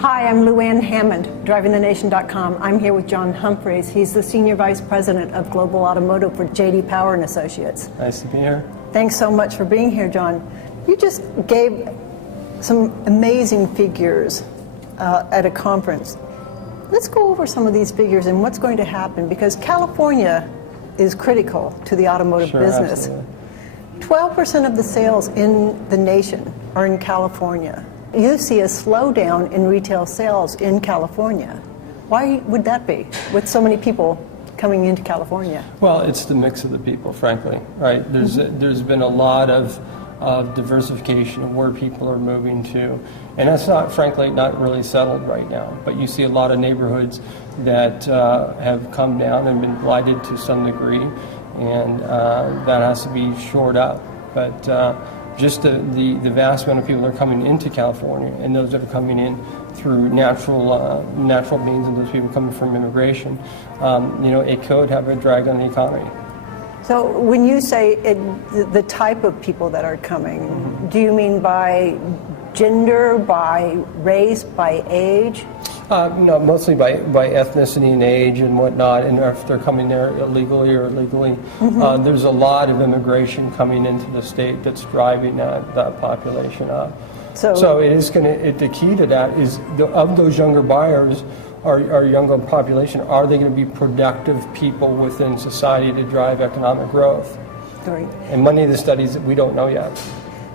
Hi, I'm Luann Hammond, DrivingTheNation.com. I'm here with John Humphreys. He's the Senior Vice President of Global Automotive for J.D. Power and Associates. Nice to be here. Thanks so much for being here, John. You just gave some amazing figures at a conference. Let's go over some of these figures and what's going to happen, because California is critical to the automotive business. Absolutely. 12% of the sales in the nation are in California. You see a slowdown in retail sales in California. Why would that be, with so many people coming into California? Well, it's the mix of the people, frankly, right? There's been a lot of diversification of where people are moving to, and that's not, frankly, not really settled right now. But you see a lot of neighborhoods that have come down and been blighted to some degree, and that has to be shored up. But just the vast amount of people that are coming into California, and those that are coming in through natural means, and those people coming from immigration, it could have a drag on the economy. So when you say the type of people that are coming, do you mean by gender, by race, by age? No, mostly by ethnicity and age and whatnot, and if they're coming there illegally or legally. There's a lot of immigration coming into the state that's driving that population up. So it is going to, the key to that is, of those younger buyers, our younger population, are they going to be productive people within society to drive economic growth? Right. And many of the studies, we don't know yet.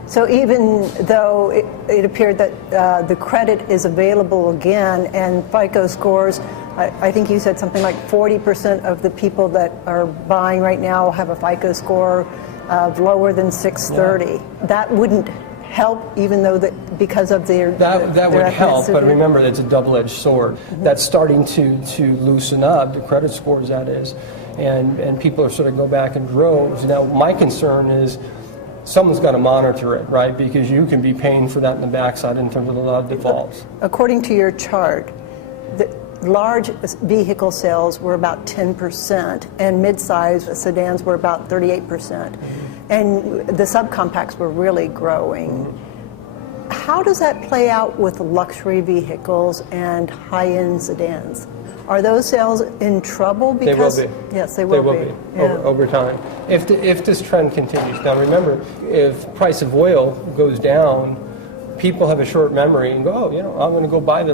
So even though it appeared that the credit is available again, and FICO scores, I think you said something like 40% of the people that are buying right now have a FICO score of lower than 630. Yeah. That wouldn't help, even though because of their that would help, but remember, it's a double-edged sword. That's starting to loosen up, the credit scores, that is, and people are sort of go back in droves. Now, my concern is someone's got to monitor it, right? Because you can be paying for that in the backside in terms of a lot of defaults. According to your chart, the large vehicle sales were about 10%, and mid-size sedans were about 38%. And the subcompacts were really growing. How does that play out with luxury vehicles and high-end sedans? Are those sales in trouble? Because they will be. Yes, they will be. Yeah. Over time. If this trend continues. Now remember, if price of oil goes down, people have a short memory and go, I'm going to go buy the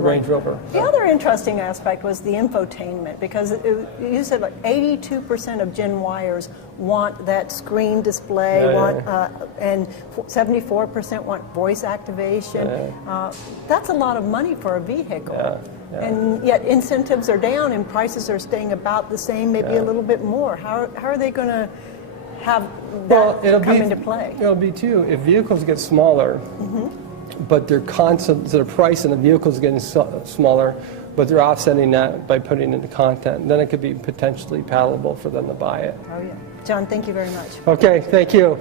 Range Rover. The other interesting aspect was the infotainment, because you said like 82% of Gen Yers want that screen display, and 74% want voice activation. That's a lot of money for a vehicle. Yeah. And yet incentives are down and prices are staying about the same, maybe a little bit more. How are they going to have that come into play? It'll be too, if vehicles get smaller, but their price in the vehicles is getting smaller, but they're offsetting that by putting in the content, then it could be potentially palatable for them to buy it. Oh yeah. John, thank you very much. Okay, thank you.